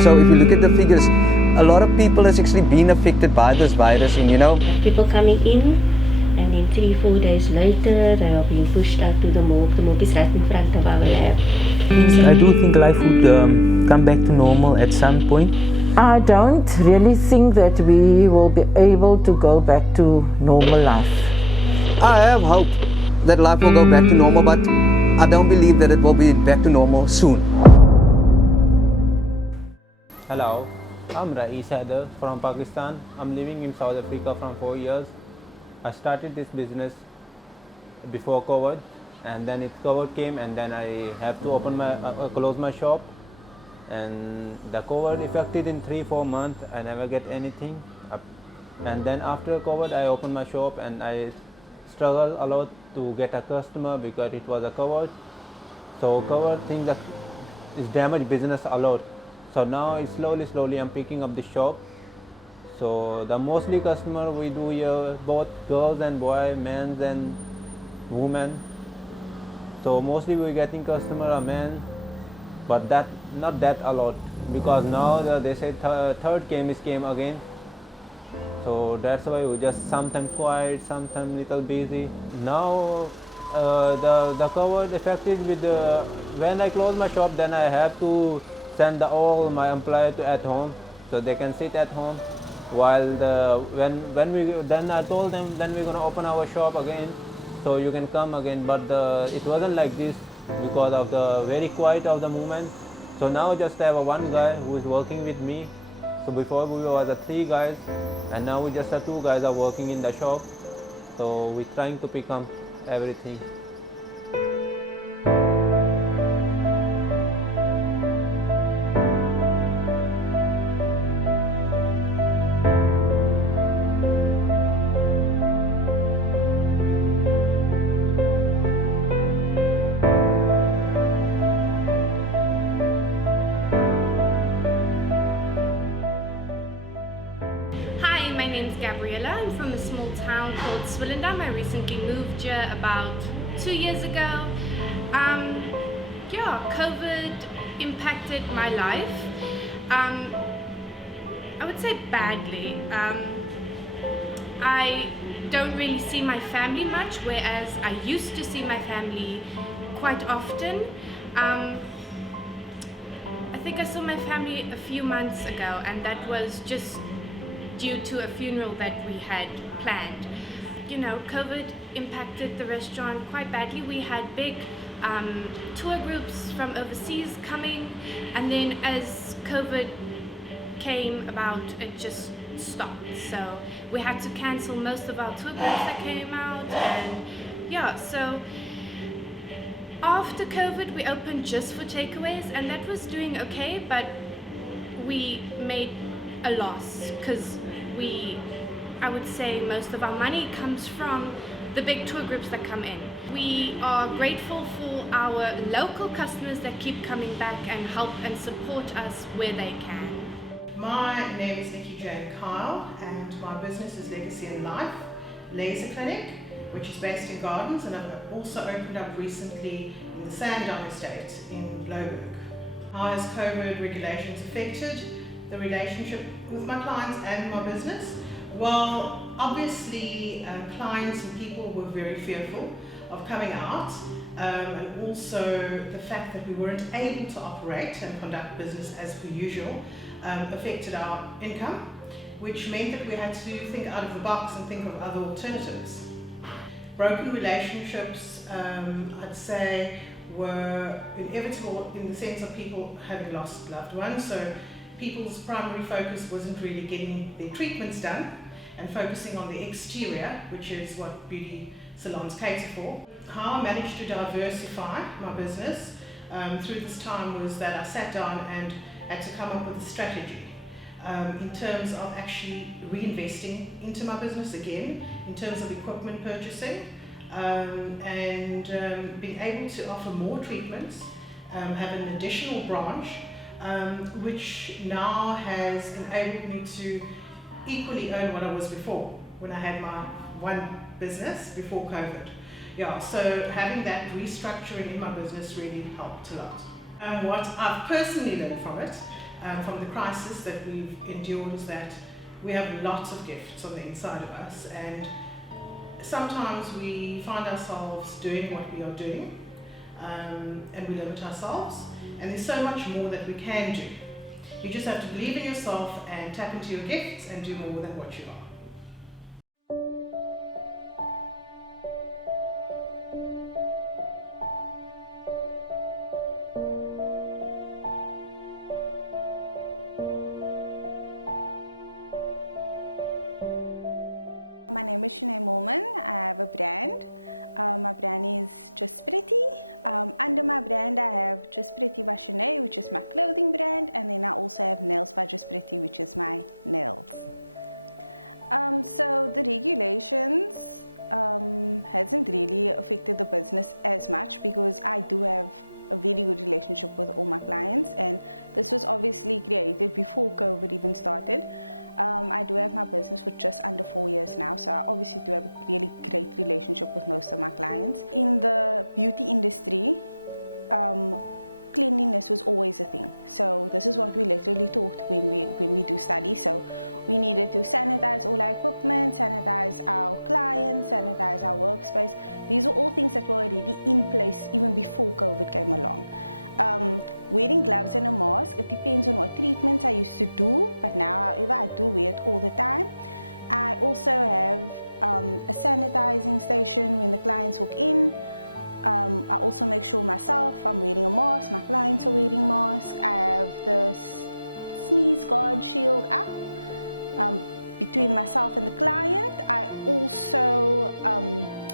So if you look at the figures, a lot of people has actually been affected by this virus, and People coming in, and then 3-4 days later, they are being pushed out to the morgue. The morgue is right in front of our lab. I do think life would come back to normal at some point. I don't really think that we will be able to go back to normal life. I have hope that life will go back to normal, but I don't believe that it will be back to normal soon. Hello, I'm Rais Haider from Pakistan. I'm living in South Africa from 4 years. I started this business before COVID, and then COVID came, and then I have to close my shop. And the COVID affected in 3-4 months. I never get anything. And then after COVID, I opened my shop, and I struggled a lot to get a customer because it was a COVID. So COVID thing that is damaged business a lot. So now it's slowly I'm picking up the shop. So the mostly customer we do here, both girls and boys, men and women. So mostly we're getting customer are men, but that not that a lot, because now they say third chemist came again. So that's why we just sometimes quiet, sometimes little busy. Now the COVID affected with when I close my shop, then I have to send all my employees to at home, so they can sit at home. While then I told them then we're gonna open our shop again, so you can come again. But it wasn't like this because of the very quiet of the movement. So now just have one guy who is working with me. So before we were 3 guys, and now we just 2 guys are working in the shop. So we're trying to pick up everything. My name's Gabriella. I'm from a small town called Swellendam. I recently moved here about 2 years ago. COVID impacted my life. I would say badly. I don't really see my family much, whereas I used to see my family quite often. I think I saw my family a few months ago, and that was just due to a funeral that we had planned. COVID impacted the restaurant quite badly. We had big tour groups from overseas coming, and then as COVID came about, it just stopped. So we had to cancel most of our tour groups that came out, and so after COVID we opened just for takeaways, and that was doing okay, but we made a loss because I would say most of our money comes from the big tour groups that come in. We are grateful for our local customers that keep coming back and help and support us where they can. My name is Nikki Jane Kyle, and my business is Legacy and Life Laser Clinic, which is based in Gardens, and I've also opened up recently in the Sandown estate in Bloberg. How has COVID regulations affected the relationship with my clients and my business? Well, obviously clients and people were very fearful of coming out, and also the fact that we weren't able to operate and conduct business as per usual affected our income, which meant that we had to think out of the box and think of other alternatives. Broken relationships, I'd say, were inevitable in the sense of people having lost loved ones. So people's primary focus wasn't really getting their treatments done and focusing on the exterior, which is what beauty salons cater for. How I managed to diversify my business through this time was that I sat down and had to come up with a strategy in terms of actually reinvesting into my business again, in terms of equipment purchasing, and being able to offer more treatments, have an additional branch, which now has enabled me to equally earn what I was before when I had my one business before COVID. So having that restructuring in my business really helped a lot. What I've personally learned from it from the crisis that we've endured is that we have lots of gifts on the inside of us, and sometimes we find ourselves doing what we are doing, and we limit ourselves, and there's so much more that we can do. You just have to believe in yourself and tap into your gifts and do more than what you are. My name is Shanae Moorman. I have a brand. My brand is Just Pretty. Under my brand I have Just Pretty by Shanae, which is my clothing brand, and then I also have Nails by Just Pretty, which is my nails. So the regulations hasn't really affected the business as much because I do have a very good relationship with all my clients, and this was obviously created before COVID even started. I do have my business for just under 4 years now, so I obviously do have a really great relationship with most of my clients. In the beauty industry, cleanliness was always a thing. So this is what we literally taught when we do study. So we needed to sanitize all our equipment, sanitize our clients, sanitize our workspace. These were all things that were already in place even before COVID came along. Wearing gloves and a mask, it depends on what treatments I used to do, but now, however, I do wear it all the time. I also have a sanitizing station when the clients walk in. I also make sure myself I'm wearing a mask, my clients are wearing masks. I have the sneeze guard shield up between myself and the client. I also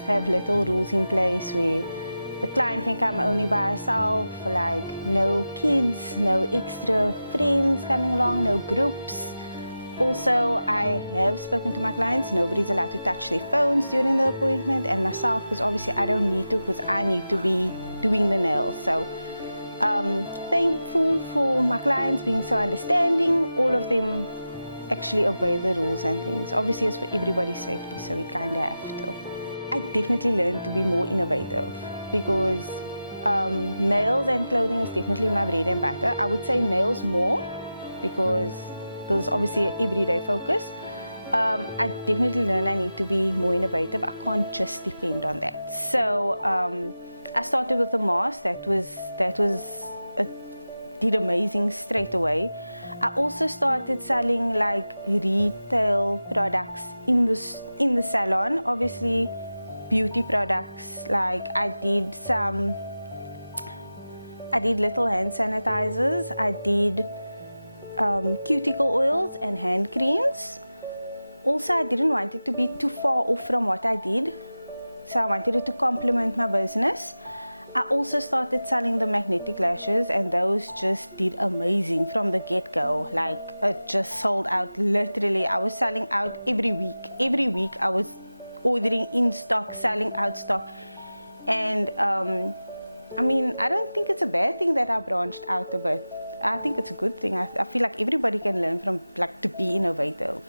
have little rules in place where the client can come only by herself, like no kids, no extra friends coming along, no groups. Also, I have spoken to my clients, nobody's allowed to touch their phones during the appointment, and myself, because obviously I don't need to, because I need to be doing the nails. So thankful for my clients being so understanding. All of them actually obey the rules and things. Obviously it's for everybody's safety, so we kind of have to. I definitely learned to be more innovative, because nails and clothing is definitely my bread and butter. I would say nails more because there's obviously an everyday focus. I definitely learned I need to be more innovative. I can't just depend on that. So I started with the mask. That did amazing straight away. I also started selling like retail products in the salon. Obviously beauty products, like I did little hand sanitizers, I did cuticle oils and hand creams. Also, I didn't want it to be too far off from what I did, so I wanted it to complement my business. I also started selling the magnetic lashes, and those just did amazing from the get-go. Like, it just sold out literally. I was selling out every week. Every week I was ordering in stock, selling out stock. And I mean, I don't think it's a bad thing that I branched out a bit. I think it's a good thing. I feel like everybody can learn from, like, to be innovative.